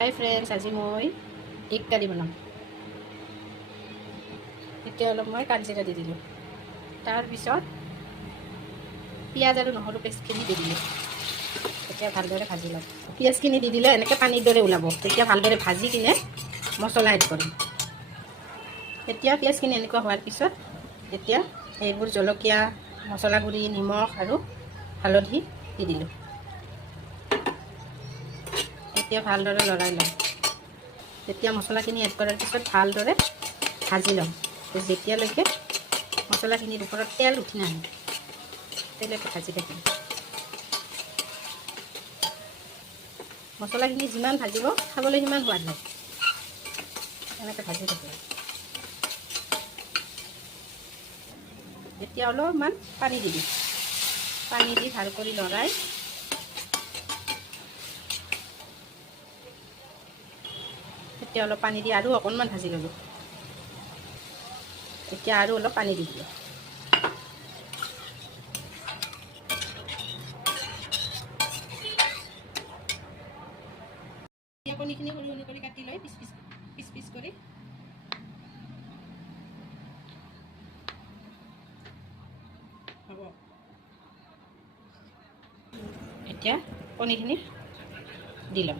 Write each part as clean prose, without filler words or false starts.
হাই friends, আজি মই egg কাৰী বনাম। এতিয়া অলপ মই কালজিৰা দি দিলোঁ। তাৰপিছত পিঁয়াজ আৰু নহৰু পেষ্টখিনি দি দিলোঁ। এতিয়া ভালদৰে ভাজি ল'ম। পিঁয়াজখিনি দি দিলে এনেকৈ পানীৰ দৰে ওলাব। তেতিয়া ভালদৰে ভাজি কিনে মছলা এড কৰিম। এতিয়া পিঁয়াজখিনি এনেকুৱা হোৱাৰ পিছত এতিয়া এইবোৰ জলকীয়া, মছলা গুড়ি, নিমখ আৰু হালধি দি দিলোঁ। এতিয়া ভালদৰে লৰাই ল'ম। তেতিয়া মছলাখিনি এড কৰাৰ পিছত ভালদৰে ভাজি ল'ম। যেতিয়ালৈকে মছলাখিনিৰ ওপৰত তেল উঠি নাহে তেতিয়ালৈকে ভাজি থাকিম। মছলাখিনি যিমান ভাজিব খাবলৈ সিমান সোৱাদ হয়। এনেকৈ ভাজি থাকিম। এতিয়া অলপমান পানী দি দিম। পানী দি ভাল কৰি লৰাই এতিয়া অলপ পানী দি আৰু অকণমান ভাজি ল'লোঁ। এতিয়া আৰু অলপ পানী দি দিলোঁ। কণীখিনি সৰু সৰু কৰি কাটি লৈ পিচ পিচ কৰি হ'ব। এতিয়া কণীখিনি দি ল'ম।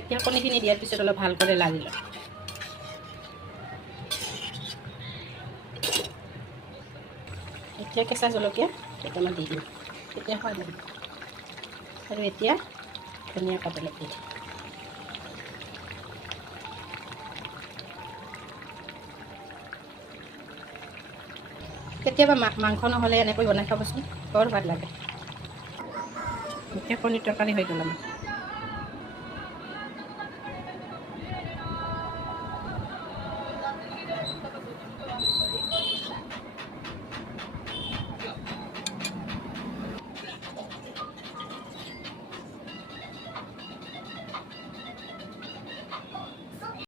এতিয়া কণীখিনি দিয়াৰ পিছত অলপ ভালকৈ লাৰি ল'ম। এতিয়া কেঁচা জলকীয়া কেইটামান দি দিম। তেতিয়া সোৱাদ লাগিব। আৰু এতিয়া ধনিয়া পাত অলপ দি দিম। কেতিয়াবা মাংস নহ'লে এনেকৈ বনাই খাবচোন, বৰ সোৱাদ লাগে। এতিয়া কণীৰ তৰকাৰী হৈ গ'ল আমাৰ।